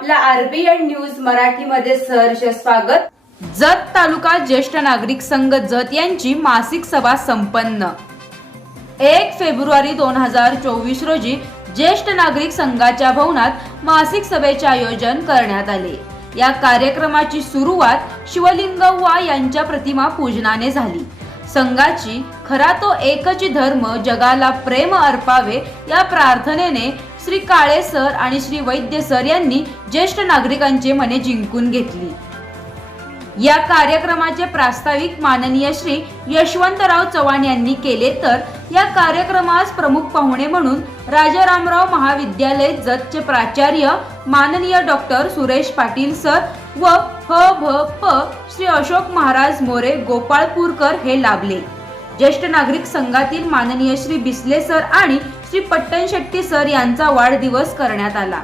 आपला आपल्या RBN news मराठीमध्ये सहर्ष स्वागत. जत तालुका ज्येष्ठ नागरिक संघ जत यांची मासिक सभा संपन्न. एक फेब्रुवारी दोन हजार चोवीस रोजी ज्येष्ठ नागरिक संघाच्या भवनात मासिक सभेचे आयोजन करण्यात आले. या कार्यक्रमाची सुरुवात शिवलिंग वा यांच्या प्रतिमा पूजनाने झाली. संघाची खरा तो एकच धर्म जगाला प्रेम अर्पावे या प्रार्थनेने श्री काळे सर आणि श्री वैद्य सर यांनी ज्येष्ठ नागरिकांचे मने जिंकून घेतली. या कार्यक्रमाचे प्रास्ताविक माननीय श्री यशवंतराव चव्हाण यांनी केले तर या कार्यक्रमास प्रमुख पाहुणे म्हणून राजारामराव महाविद्यालय जतचे प्राचार्य माननीय डॉक्टर सुरेश पाटील सर व ह भ प श्री अशोक महाराज मोरे गोपाळपूरकर हे लाभले. ज्येष्ठ नागरिक संघातील माननीय श्री बिस्ले सर आणि श्री पट्टन शेट्टी सर यांचा वाढदिवस करण्यात आला.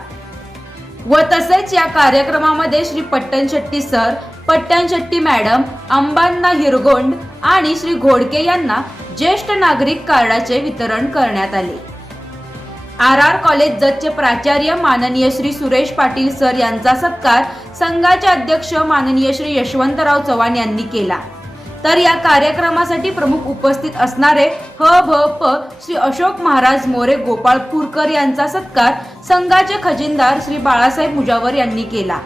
व तसेच या कार्यक्रमामध्ये श्री पट्टन शेट्टी सर पट्टन शेट्टी मॅडम अंबांना हिरगोंड आणि श्री घोडके यांना ज्येष्ठ नागरिक कार्डाचे वितरण करण्यात आले. आर आर कॉलेज जतचे प्राचार्य माननीय श्री सुरेश पाटील सर यांचा सत्कार संघाचे अध्यक्ष माननीय श्री यशवंतराव चव्हाण यांनी केला. तर या कार्यक्रमासाठी प्रमुख उपस्थित असणारे ह भ प श्री अशोक महाराज मोरे गोपाळपूरकर यांचा सत्कार संघाचे खजिनदार श्री बाळासाहेब मुजावर यांनी केला.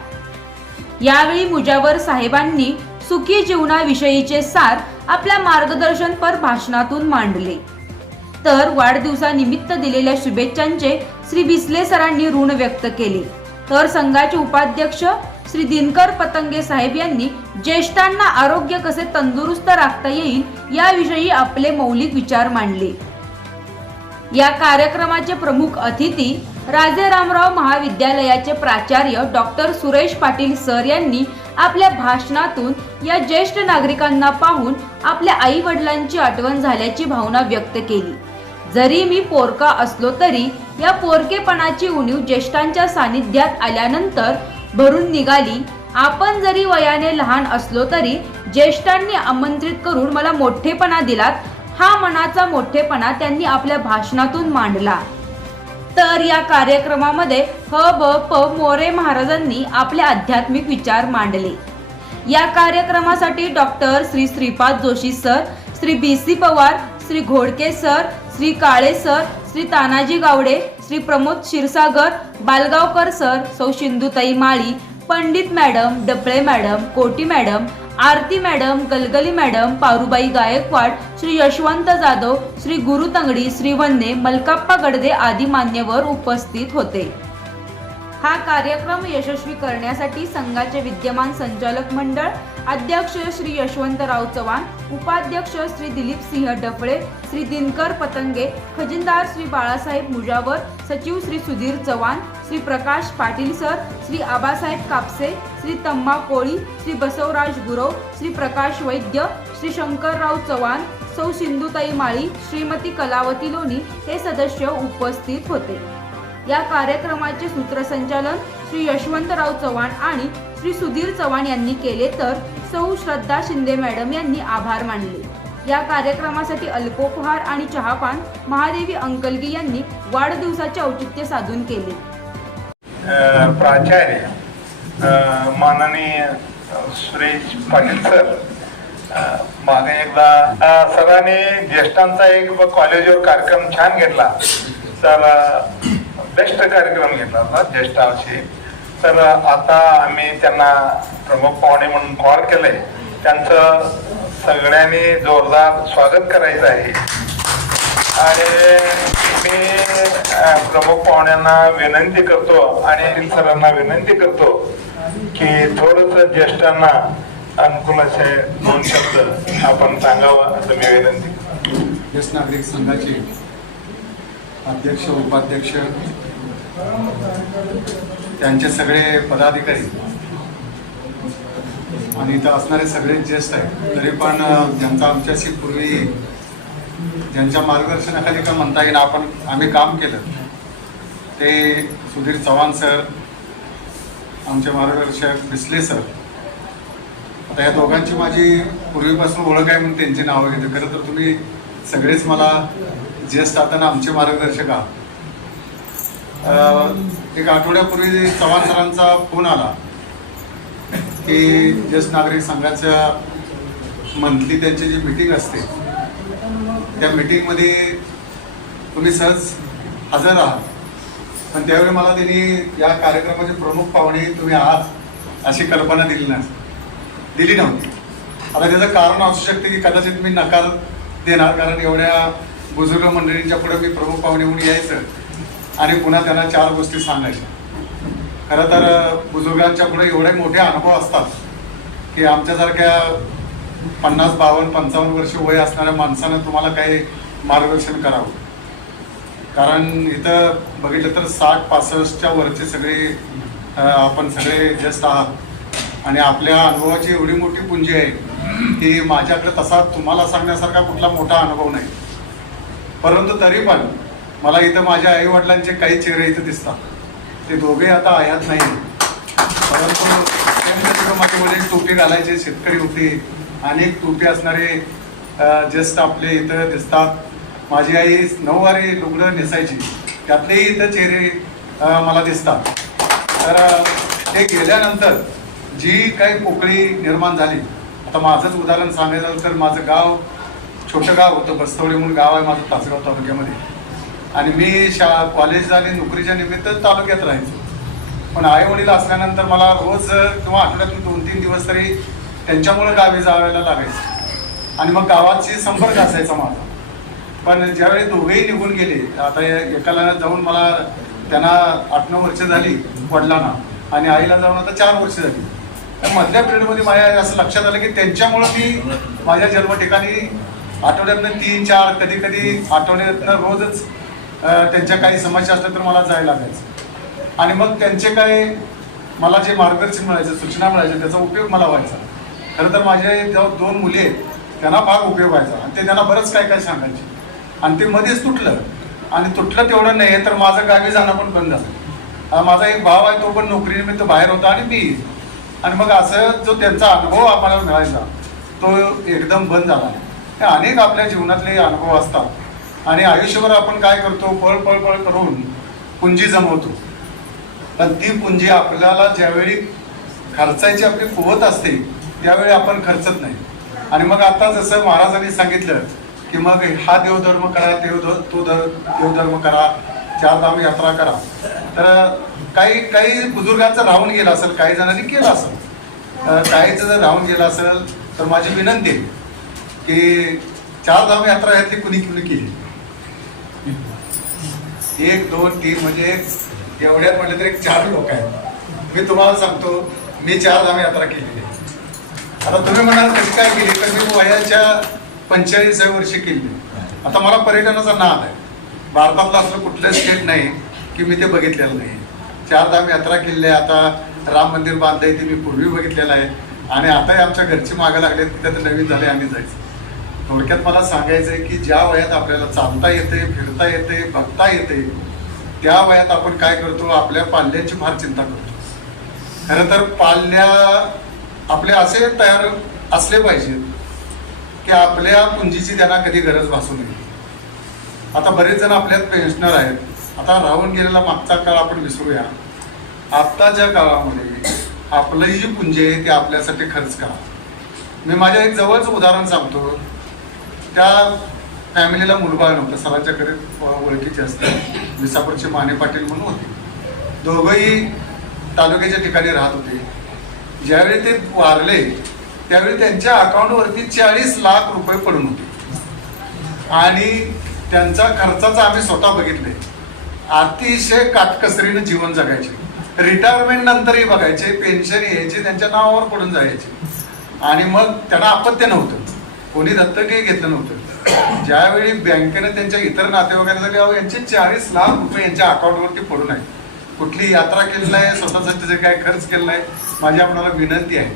यावेळी मुजावर साहेबांनी सुखी जीवनाविषयीचे सार आपल्या मार्गदर्शनपर भाषणातून मांडले. तर वाढदिवसानिमित्त दिलेल्या शुभेच्छांचे श्री बिसले सरांनी ऋण व्यक्त केले. तर संघाचे उपाध्यक्ष श्री दिनकर पतंगे साहेब यांनी ज्येष्ठांना आरोग्य कसे तंदुरुस्त राखता येईल याविषयी आपले मौलिक विचार मांडले. या कार्यक्रमाचे प्रमुख अतिथी राजेरामराव महाविद्यालयाचे प्राचार्य डॉक्टर सुरेश पाटील सर यांनी आपल्या भाषणातून या ज्येष्ठ नागरिकांना पाहून आपल्या आई वडिलांची आठवण झाल्याची भावना व्यक्त केली. जरी मी पोरका असलो तरी या पोरकेपणाची उणीव ज्येष्ठांच्या सानिध्यात आल्यानंतर भरून निघाली आपण जरी वयाने लहान असलो तरी ज्येष्ठांनी आमंत्रित करून मला मोठेपणा दिलात. हा मनाचा मोठेपणा त्यांनी आपल्या भाषणातून मांडला. तर या कार्यक्रमामध्ये ह ब प मोरे महाराजांनी आपले आध्यात्मिक विचार मांडले. या कार्यक्रमासाठी doctor Shri Shripad Joshi sir Shri B C Pawar Shri Ghodke sir Shri Kale sir Shri Tanaji Gawade Shri Pramod Kshirsagar Balgaonkar sir Sau Sindhutai Mali Pandit madam Dapale madam Koti madam Aarti madam Galgali madam Parubai Gaikwad Shri Yashwant Jadhav Shri Guru Tangadi Shri वन्ने मलकाप्पा Gadade आदी मान्यवर उपस्थित होते. हा कार्यक्रम यशस्वी करण्यासाठी संघाचे विद्यमान संचालक मंडळ अध्यक्ष श्री यशवंतराव चव्हाण उपाध्यक्ष श्री दिलीप सिंह डफळे श्री दिनकर पतंगे खजिनदार श्री बाळासाहेब मुजावर सचिव श्री सुधीर चव्हाण श्री प्रकाश पाटील सर श्री आबासाहेब कापसे श्री तम्मा कोळी श्री बसवराज गुरव श्री प्रकाश वैद्य श्री शंकरराव चव्हाण सौ सिंधुताई माळी श्रीमती कलावती लोणी हे सदस्य उपस्थित होते. या कार्यक्रमाचे सूत्रसंचालन श्री यशवंतराव चव्हाण आणि श्री सुधीर चव्हाण यांनी केले तर सौ श्रद्धा शिंदे मॅडम यांनी आभार मानले. या कार्यक्रमासाठी अल्पोपहार आणि चहापान महादेवी अंकलगी यांनी वाढदिवसाचे औचित्य साधून केले. प्राचार्य माननीय सुरेश पाटील सर मागे एकदा सरांनी ज्येष्ठांचा एक कॉलेजवर कार्यक्रम छान घेतला. तर बेस्ट कार्यक्रम घेतला होता तर आता आम्ही त्यांना प्रमुख पाहुणे म्हणून कॉल. केलंय त्यांचं सगळ्यांनी जोरदार स्वागत करायचं आहे. आणि मी प्रमुख पाहुण्यांना विनंती करतो आणि सरांना विनंती करतो की थोडस ज्येष्ठांना अनुकूल असे दोन शब्द आपण सांगावं असं मी विनंती ज्येष्ठ नागरिक संघाचे अध्यक्ष उपाध्यक्ष त्यांचे सगळे पदाधिकारी आणि इथं असणारे सगळे ज्येष्ठ आहेत. तरी पण ज्यांचा आमच्याशी पूर्वी ज्यांच्या मार्गदर्शनाखाली का म्हणता येईल आपण आम्ही काम केलं. ते सुधीर चव्हाण सर आमचे मार्गदर्शक बिस्ले सर. आता या दोघांची माझी पूर्वीपासून ओळख आहे म्हणून त्यांची नावं घेते खरं तर तुम्ही सगळेच मला ज्येष्ठ आता आमचे मार्गदर्शक आहात. एक आठवड्यापूर्वी चव्हाण सरांचा फोन आला की ज्येष्ठ नागरिक संघाच्या मंथली त्यांची जी मीटिंग असते त्या मीटिंगमध्ये तुम्ही सहज हजर आहात. पण त्यावेळी मला त्यांनी या कार्यक्रमाचे प्रमुख पाहुणे तुम्ही आहात अशी कल्पना दिली नाही दिली नव्हती. आता त्याचं कारण असू शकते की कदाचित मी नकार देणार कारण एवढ्या बुजुर्ग मंडळींच्या पुढे मी प्रमुख पाहुणे म्हणून यायचं. आणि पुन्हा त्यांना चार गोष्टी सांगायच्या. खरं तर बुजुर्गांच्या पुढे एवढे मोठे अनुभव असतात की आमच्यासारख्या पन्नास बावन्न पंचावन्न वर्ष वय असणाऱ्या माणसानं तुम्हाला काही मार्गदर्शन करावं. कारण इथं बघितलं तर साठ पासष्टच्या वरचे सगळे आपण सगळे जस्ट आहात. आणि आपल्या अनुभवाची एवढी मोठी पुंजी आहे की माझ्याकडे तसा तुम्हाला सांगण्यासारखा कुठला मोठा अनुभव नाही. परंतु तरी पण मला इथं माझ्या आई वडिलांचे काही चेहरे इथं दिसतात. ते दोघे आता आयात नाही. परंतु त्यांच्याकडे माझे वडील टोपी घालायचे शेतकरी होते. अनेक टोपी असणारे जस्ट आपले इथं दिसतात. माझी आई नऊवारी लुगडं नेसायची. त्यातलेही इथं चेहरे मला दिसतात. तर ते गेल्यानंतर जी काही पोकळी निर्माण झाली आता माझंच उदाहरण सांगायचं तर माझं गाव छोटं गाव होतं. बस्तवडे म्हणून गाव आहे माझं तासगाव तालुक्यामध्ये. आणि मी शा कॉलेज आणि नोकरीच्या निमित्त तालुक्यात राहायचो. पण आई वडील असल्यानंतर मला रोज किंवा आठवड्यातून दोन तीन दिवस तरी त्यांच्यामुळे गावी जावायला लागायचं. आणि मग गावाची संपर्क असायचा माझा. पण ज्यावेळी दोघेही निघून गेले आता एकाला जाऊन मला त्यांना आठ नऊ वर्ष झाली वडिलांना आणि आईला जाऊन आता चार वर्ष झाली. मधल्या पिरियडमध्ये माझ्या असं लक्षात आलं की त्यांच्यामुळं मी माझ्या जन्म ठिकाणी आठवड्यातनं तीन चार कधी कधी आठवड्यातनं रोजच त्यांच्या काही समस्या असल्या तर मला जायला लागायचं आणि मग त्यांचे काय मला जे मार्गदर्शन मिळायचं सूचना मिळायच्या त्याचा उपयोग मला व्हायचा. खरं तर माझे जेव्हा दोन मुले आहेत त्यांना फार उपयोग व्हायचा. आणि ते त्यांना बरंच काय काय सांगायचे. आणि ते मध्येच तुटलं. आणि तुटलं तेवढं नाही तर माझं गावी जाणं पण बंद झालं. माझा एक भाव आहे तो पण नोकरीनिमित्त बाहेर होता आणि मी आणि मग असं जो त्यांचा अनुभव आम्हाला मिळायचा तो एकदम बंद झाला. हे अनेक आपल्या जीवनातले अनुभव असतात. आणि आयुष्यभर आपण काय करतो? पळ पळ पळ करून पुंजी जमवतो. पण ती पुंजी आपल्याला ज्यावेळी खर्चायची आपली कुवत असते त्यावेळी आपण खर्चत नाही. आणि मग आता जसं महाराजांनी सांगितलं की मग हा देवधर्म करा देव तो ध- देवधर्म करा चारधाम यात्रा करा. तर काही काही बुजुर्गांचं राहून गेलं असेल काही जणांनी केलं असेल. काहीचं जर राहून गेलं असेल तर माझी विनंती आहे की चारधाम यात्रा ह्यातली कुणी कुणी केली? एक दोन तीन म्हणजे एवढ्यात म्हटलं तरी एक चार लोक आहेत. मी तुम्हाला सांगतो मी चार धाम यात्रा केलेली आहे. आता तुम्ही म्हणाल कशी काय केली? तर मी वयाच्या पंचेचाळीसाव्या वर्षी केली. आता मला पर्यटनाचा नाद आहे. भारतातलं असलं कुठलं स्टेट नाही की मी ते बघितलेलं नाही. चार धाम यात्रा केलेली आहे. आता राम मंदिर बांधलंय ते मी पूर्वी बघितलेलं आहे. आणि आताही आमच्या घरचे मागं लागले तिथे तर नवीन झाले आम्ही जायचं. थोडक्यात मला सांगायचं आहे की ज्या वयात आपल्याला चालता येते फिरता येते बघता येते त्या वयात आपण काय करतो? आपल्या पाल्यांची फार चिंता करतो. खरं तर पाल्या आपले असे तयार असले पाहिजेत की आपल्या पुंजीची त्यांना कधी गरज भासू नये. आता बरेच जण आपल्यात पेन्शनर आहेत. आता राहून गेलेला मागचा काळ आपण विसरूया. आत्ताच्या काळामध्ये आपली जी पुंजी आहे ते आपल्यासाठी खर्च करा. मी माझ्या एक जवळचं उदाहरण सांगतो. त्या फॅमिलीला मुलगा नव्हतं सरांच्याकडे ओळखीचे असतात विसापूरचे माने पाटील म्हणून होते. दोघंही तालुक्याच्या ठिकाणी राहत होते. ज्यावेळी ते वारले त्यावेळी त्यांच्या अकाउंटवरती चाळीस लाख रुपये पडून होते. आणि त्यांचा खर्चाचा आम्ही स्वतः बघितले अतिशय काटकसरीनं जीवन जगायचे. रिटायरमेंट नंतरही बघायचे पेन्शन यायचे त्यांच्या नावावर पडून जायचे. आणि मग त्यांना अपत्य नव्हतं. कोणी दत्तकही घेतलं नव्हतं. ज्यावेळी बँकेने त्यांच्या इतर नातेवाईकांना सांगितलं, अहो यांचे चाळीस लाख रुपये यांच्या अकाउंटवरती पडून आहेत. कुठली यात्रा केली नाही स्वतःसाठी जे काय खर्च केला नाही माझी आपणाला विनंती आहे.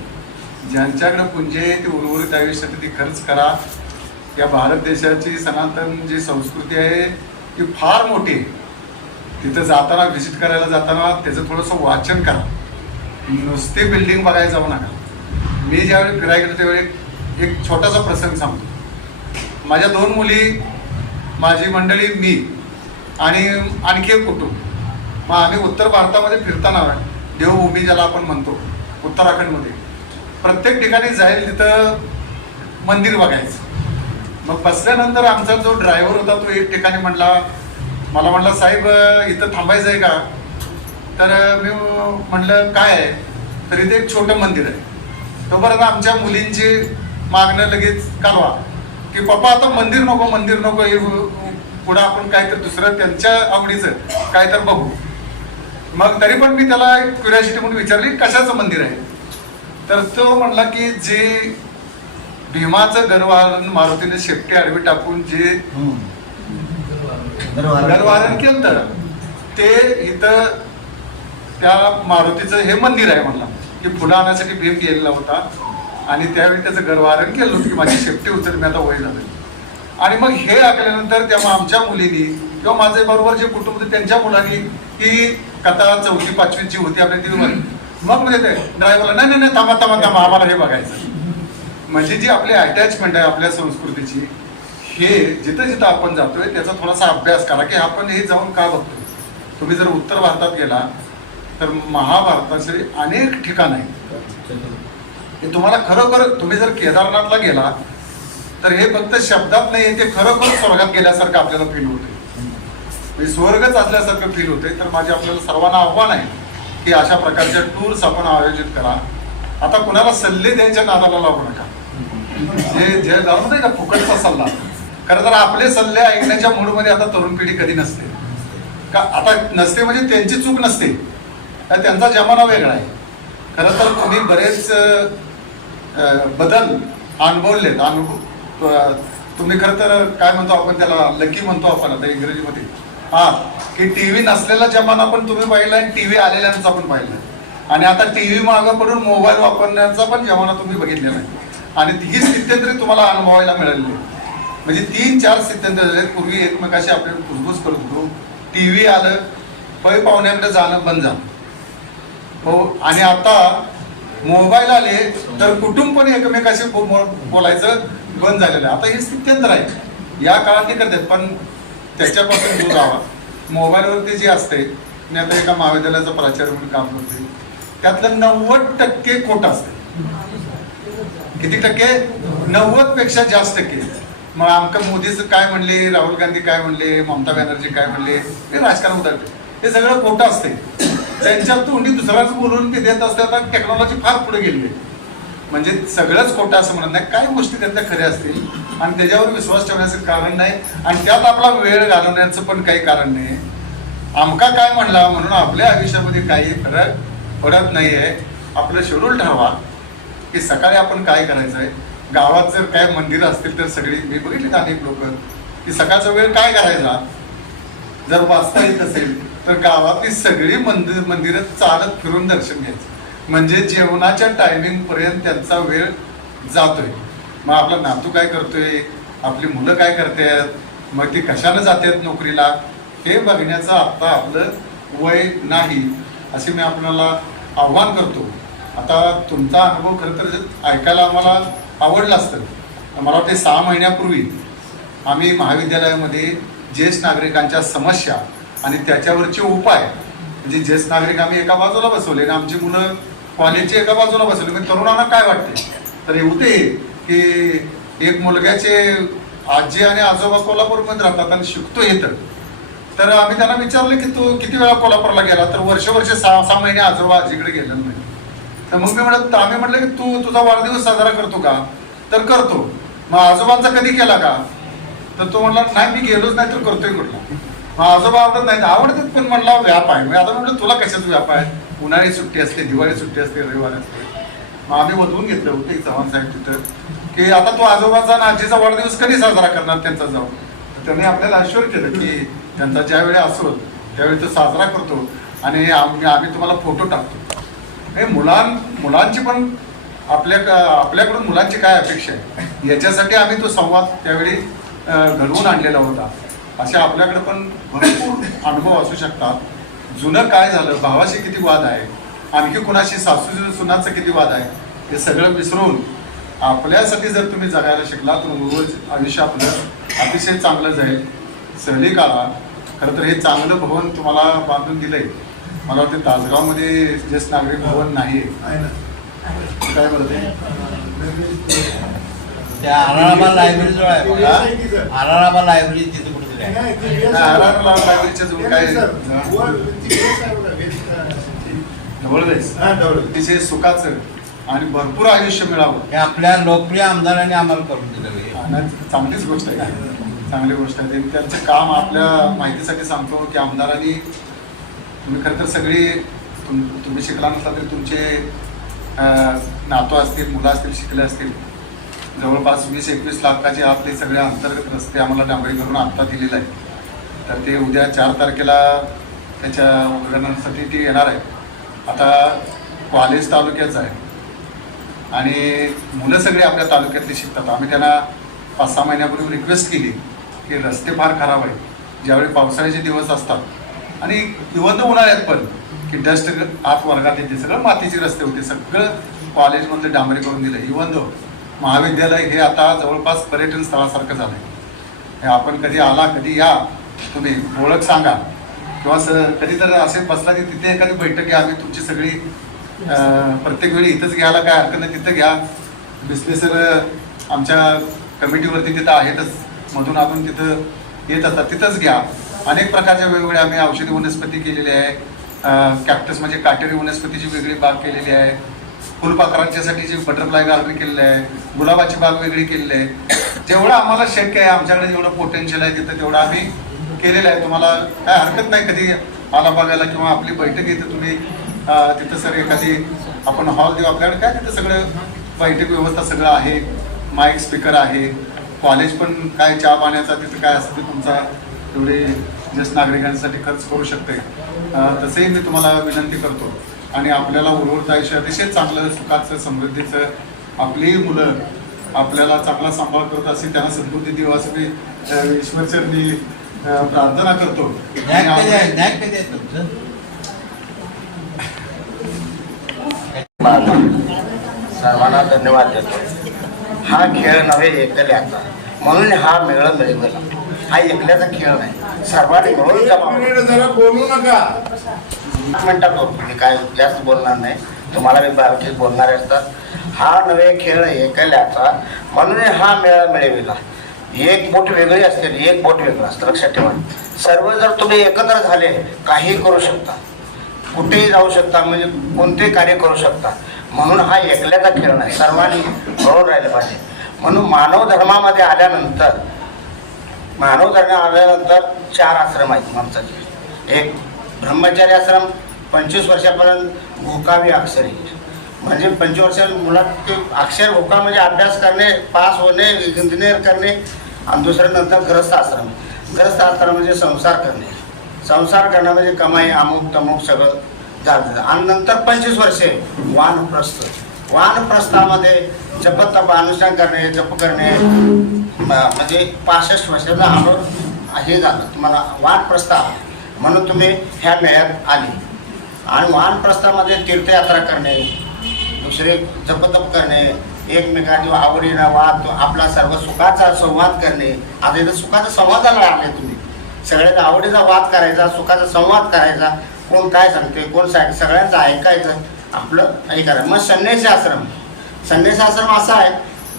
ज्यांच्याकडे पुंजे आहे ती उर्वरित आयुष्यासाठी ती खर्च करा. या भारत देशाची सनातन जी संस्कृती आहे ती फार मोठी आहे. तिथं जाताना व्हिजिट करायला जाताना त्याचं थोडंसं वाचन करा. नुसते बिल्डिंग बघायला जाऊ नका. मी ज्यावेळी फिरायला गेलो त्यावेळी एक छोटासा प्रसंग सांगतो. माझ्या दोन मुली माझी मंडळी मी आणि आणखी एक कुटुंब. मग आम्ही उत्तर भारतामध्ये फिरताना देवभूमी ज्याला आपण म्हणतो उत्तराखंडमध्ये. प्रत्येक ठिकाणी जाईल तिथं मंदिर बघायचं. मग बसल्यानंतर आमचा जो ड्रायव्हर होता तो एक ठिकाणी म्हटला मला म्हटलं साहेब इथं थांबायचं आहे का? तर मी म्हणलं काय आहे? तर इथे एक छोटं मंदिर आहे. तोपर्यंत आमच्या मुलींची मागणं लगेच कालवा की पप्पा आता मंदिर नको मंदिर नको हे पुढं आपण काय तर दुसरं त्यांच्या आवडीचं काय तर बघू. मग तरी पण मी त्याला क्युरियासिटी म्हणून विचारली कशाचं मंदिर आहे? तर तो म्हणला की जे भीमाचं गरवाहन मारुतीने शेपटी आडवी टाकून जे गरवाहन केलं ते इथं त्या मारुतीचं हे मंदिर आहे म्हणला. की फुलं आणण्यासाठी भीम गेलेला होता. आणि त्यावेळी त्याचं गरवाहन केलं होतं की माझी शेपटी उचल मी आता वय झालं. आणि मग हे ऐकल्यानंतर तेव्हा आमच्या मुलीनी किंवा माझे बरोबर जे कुटुंब होते त्यांच्या मुलांनी ही कथा चौथी पाचवीची होती आपल्या ती मग म्हणजे ते ड्रायव्हरला नाही नाही नाही थांबा थांबा थांबा आम्हाला हे बघायचं. म्हणजे जी आपली अटॅचमेंट आहे आपल्या संस्कृतीची हे जिथं जिथं आपण जातोय त्याचा थोडासा अभ्यास करा की आपण हे जाऊन का बघतोय? तुम्ही जर उत्तर भारतात गेला तर महाभारताचे अनेक ठिकाण आहेत. हे तुम्हाला खरोखर तुम्ही जर केदारनाथला गेला तर हे फक्त शब्दात नाही ते खरोखर स्वर्गात गेल्यासारखं आपल्याला फील होते म्हणजे स्वर्गच असल्यासारखं फील होते तर माझे आपल्याला सर्वांना आव्हान आहे की अशा प्रकारच्या टूर्स आपण आयोजित करा. आता कुणाला सल्ले द्यायच्या नादाला लावू नका. जे जे जाऊ नाही का फुकटचा सल्ला. खरं तर आपले सल्ले ऐकण्याच्या मूडमध्ये आता तरुण पिढी कधी नसते. का आता नसते म्हणजे त्यांची चूक नसते. तर त्यांचा जमाना वेगळा आहे. खरं तर तुम्ही बरेच बदल अनुभवलेत अनुभव तुम्ही खरं तर काय म्हणतो आपण त्याला? लकी म्हणतो आपण आता इंग्रजीमध्ये. हा की टी व्ही नसलेला जमाना पण तुम्ही पाहिला आणि टी व्ही आलेल्यांचा पण पाहिला. आणि आता टी व्ही मागं पडून मोबाईल वापरण्याचा पण जमाना तुम्ही बघितलेला आहे. आणि ही स्थित्यंतरे तुम्हाला अनुभवायला मिळालेली आहे. म्हणजे तीन चार स्थित्यंतर झाले पूर्वी एकमेकाशी आपण कुसबुस करत होतो. टी व्ही आलं पै पाहुण्याकडे जाणं बंद झालं. हो आणि आता मोबाईल आले तर कुटुंब पण एकमेकाशी बो- बोलायचं बंद झालेलं आहे. आता हे स्थित्यंतर आहे. या काळात ते करतात पण त्याच्यापासून दूर राहावा मोबाईलवरती जे असते मी आता एका महाविद्यालयाचा प्राचार्य म्हणून काम करते त्यातलं नव्वद टक्के खोट असते. किती टक्के? नव्वदपेक्षा जास्त टक्के. मग आमचं मोदीच काय म्हणले राहुल गांधी काय म्हणले ममता बॅनर्जी काय म्हणले हे राजकारण उतरते. हे सगळं खोटं असते. त्यांच्या तोंडी दुसराच बोलून ते देत असते आता टेक्नॉलॉजी फार पुढे गेली आहे म्हणजे सगळंच खोटं असं म्हणत नाही काही गोष्टी त्यातल्या खऱ्या असतील. आणि त्याच्यावर विश्वास ठेवण्याचं कारण नाही. आणि त्यात आपला वेळ घालवण्याचं पण काही कारण नाही. आमका काय म्हणला म्हणून आपल्या आयुष्यामध्ये काही फरक पडत नाही आहे आपलं शेड्यूल ठरवा. की सकाळी आपण काय करायचं आहे गावात जर काय मंदिरं असतील तर सगळी मी बघितली अनेक लोक की सकाळचा वेळ काय करायचा? जर वाचता येत असेल तर गावातली सगळी मंदिर मंदिरं चालत फिरून दर्शन घ्यायचं. म्हणजे जेवणाच्या टायमिंगपर्यंत त्यांचा वेळ जातोय. मग आपला नातू काय करतोय? आपली मुलं काय करतायत मग ती कशानं जातात नोकरीला? हे बघण्याचं आत्ता आपलं वय नाही असे मी आपल्याला आव्हान करतो. आता तुमचा अनुभव खरं तर ऐकायला आम्हाला आवडला असतं. मला वाटते सहा महिन्यापूर्वी आम्ही महाविद्यालयामध्ये ज्येष्ठ नागरिकांच्या समस्या आणि त्याच्यावरचे उपाय. म्हणजे ज्येष्ठ नागरिक आम्ही एका बाजूला बसवले आणि आमची मुलं कॉलेजचे एका बाजूला बसवले. म्हणजे तरुणांना काय वाटते? तर होते की एक मुलग्याचे आजी आणि आजोबा कोल्हापूरमध्ये राहतात आणि शिकतो येतं तर आम्ही त्यांना विचारलं की तू किती वेळा कोल्हापूरला गेला? तर वर्ष वर्ष सहा सहा महिने आजोबा आजीकडे गेलं नाही तर मग मी म्हणत आम्ही म्हटलं की तू तुझा वाढदिवस साजरा करतो का? तर करतो. मग आजोबांचा कधी केला का? तर तो म्हणला नाही मी गेलोच नाही तर करतोय कुठला? हा आजोबा आवडत नाही आवडतात पण म्हणला व्याप आहे. म्हणजे आता म्हटलं तुला कशाचा व्याप आहे? उन्हाळी सुट्टी असते दिवाळी सुट्टी असते रविवार असते. मग आम्ही बदलून घेतलं होतं एक चव्हाण साहेब तिथं की आता तो आजोबाचा आणि आजीचा वाढदिवस कधी साजरा करणार त्यांचा जाऊन? त्यांनी आपल्याला आश्वर केलं की त्यांचा ज्यावेळी असो त्यावेळी तो साजरा करतो आणि आम्ही आम्ही तुम्हाला फोटो टाकतो. हे मुलां मुलांची पण आपल्या आपल्याकडून मुलांची काय अपेक्षा आहे? याच्यासाठी आम्ही तो संवाद त्यावेळी घडवून आणलेला होता. असे आपल्याकडे पण भरपूर अनुभव असू शकतात. जुनं काय झालं? भावाशी किती वाद आहे आणखी कुणाशी सासू सुनाचं किती वाद आहे हे सगळं विसरून आपल्यासाठी जर तुम्ही जगायला शिकला तर रोज आयुष्य आपलं अतिशय चांगलं जाईल. सहली काढा खरं तर हे चांगलं भवन तुम्हाला बांधून दिलंय. मला वाटतं तासगावमध्ये ज्येष्ठ नागरिक भवन नाही काय बोलते त्या आरारामा लायब्ररी जवळ आहे आरारामा लायब्ररी तिथे अतिशय सुखाचं आणि भरपूर आयुष्य मिळावं. हे आपल्या लोकप्रिय आमदारांनी आम्हाला करून दिलं चांगलीच गोष्ट आहे. चांगली गोष्ट आहे. ते- त्यांचं काम आपल्या माहितीसाठी सांगतो की आमदारांनी तुम्ही खरं तर सगळी तुम तुम्ही शिकला नसला तरी तुमचे नातू असतील मुलं असतील शिकले असतील जवळपास वीस एकवीस लाखाचे आपले सगळे अंतर्गत रस्ते आम्हाला डांबरीकरून आत्ता दिलेले आहे तर ते उद्या चार तारखेला त्याच्या उद्घाटनासाठी ते येणार आहे आता कॉलेज तालुक्याचं आहे. आणि मुलं सगळे आपल्या तालुक्यातली शिकतात. आम्ही त्यांना पाच सहा महिन्यापूर्वी रिक्वेस्ट केली की रस्ते फार खराब आहेत. ज्यावेळी पावसाळ्याचे दिवस असतात. आणि इवन उन्हाळ्यात पण की डस्ट आत वर्गात येते. सगळं मातीचे रस्ते होते. सगळं कॉलेजमधलं डांबरी करून दिलं. इवन दो महाविद्यालय हे आता जवळपास पर्यटन स्थळासारखं झालं हे आपण कधी आला कधी या तुम्ही ओळख सांगा. किंवा स कधी तर असे बसला की तिथे एखादी बैठक घ्या आम्ही तुमची सगळी प्रत्येक वेळी इथंच घ्यायला काय हरकत नाही तिथं घ्या. बिझनेसर सर आमच्या कमिटीवरती तिथं आहेतच. मधून आपण तिथं येत असतात तिथंच घ्या. अनेक प्रकारच्या वेगवेगळ्या आम्ही औषधी वनस्पती केलेली आहे. कॅक्टस म्हणजे काटेरी वनस्पतीची वेगळी बाग केलेली आहे. फुलपाखरांच्यासाठी जे बटरफ्लाय गार्डन केलेलं आहे गुलाबाची बाग वेगळी केलेली आहे. जेवढं आम्हाला शक्य आहे आमच्याकडे जेवढं पोटेन्शियल आहे तिथं तेवढं आम्ही केलेलं आहे. तुम्हाला काय हरकत नाही कधी आला बघायला किंवा आपली बैठक येते तुम्ही तिथं सर एखादी आपण हॉल देऊ. आपल्याकडे काय तिथं सगळं बैठक व्यवस्था सगळं आहे. माईक स्पीकर आहे. कॉलेज पण काय चहा पाण्याचा तिथं काय असतं ते तुमचा तेवढे ज्येष्ठ नागरिकांसाठी खर्च करू शकते तसंही मी तुम्हाला विनंती करतो. आणि आपल्याला उर्वरित आयुष्य अतिशय चांगलं सुखाचं समृद्धीचं. आपली मुलं आपल्याला चांगला सांभाळ करत असेल त्यांना सद्बुद्धी देऊ असं मी ईश्वरचरणी प्रार्थना करतो. सर्वांना धन्यवाद देतो. हा खेळ नव्हे एकल्याचा म्हणून हा मेळ मिळवला हा एकल्याचा खेळ नाही. सर्वांनी मिळून जमा जरा बोलू नका. मिनिटात होतो मी काय जास्त बोलणार नाही. तुम्हाला मी बारकी बोलणारे असतात हा नव्हे खेळ एकल्याचा. म्हणून हा मेळा मिळविला. एक बोट वेगळी असते एक बोट वेगळं असतं. लक्षात ठेवा. सर्व जर तुम्ही एकत्र झाले काही करू शकता. कुठेही जाऊ शकता म्हणजे कोणतेही कार्य करू शकता. म्हणून हा एकल्याचा खेळ नाही. सर्वांनी मिळून राहिलं पाहिजे. म्हणून मानव धर्मामध्ये आल्यानंतर मानव धर्म आल्यानंतर चार आश्रम आहेत माणसाचे एक ब्रह्मचारी आश्रम पंचवीस वर्षापर्यंत भोकावी अक्षरी. म्हणजे पंचवीस वर्ष मुलात ते अक्षर भोका म्हणजे अभ्यास करणे पास होणे इंजिनियर करणे आणि दुसरं नंतर ग्रस्त आश्रम. ग्रस्त आश्रम म्हणजे संसार करणे. संसार करणं म्हणजे कमाई अमुक तमुक सगळं जात आणि नंतर पंचवीस वर्षे वानप्रस्थ. वानप्रस्थामध्ये जपतप अनुष्ठान करणे जप करणे. म्हणजे पासष्ट वर्षाला अनुभव हे झालं. तुम्हाला वानप्रस्थ म्हणून तुम्ही ह्या मेळ्यात आली. आणि वानप्रस्थामध्ये तीर्थयात्रा करणे दुसरे जपतप करणे एकमेकांची आवडीनं वाद आपला सर्व सुखाचा संवाद करणे. आता इथं सुखाचा संवादाला आले तुम्ही. सगळ्यांचा आवडीचा वाद करायचा सुखाचा संवाद करायचा. कोण काय सांगते कोण सांग सगळ्यांचं ऐकायचं. आपलं हे करा मग संन्यासी आश्रम. संन्यासी आश्रम असा आहे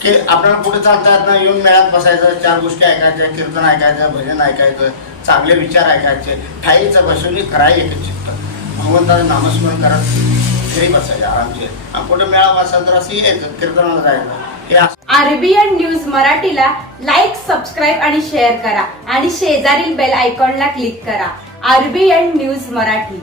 की आपल्याला कुठे चालता येत नाही. येऊन मेळ्यात बसायचं चार गोष्टी ऐकायच्या कीर्तन ऐकायचं भजन ऐकायचं चांगले विचार ऐकायचे ठाईचं बसून करायला एक चित्त. भगवंताचं नामस्मरण करत घरी बसायचं आरामशीर. आणि कुठे मेळा असेल तर असं यायचं कीर्तनाला जायचं. आरबीएन न्यूज मराठीला लाईक सबस्क्राईब आणि शेअर करा. आणि शेजारील बेल आयकॉनला क्लिक करा. RBN news Marathi.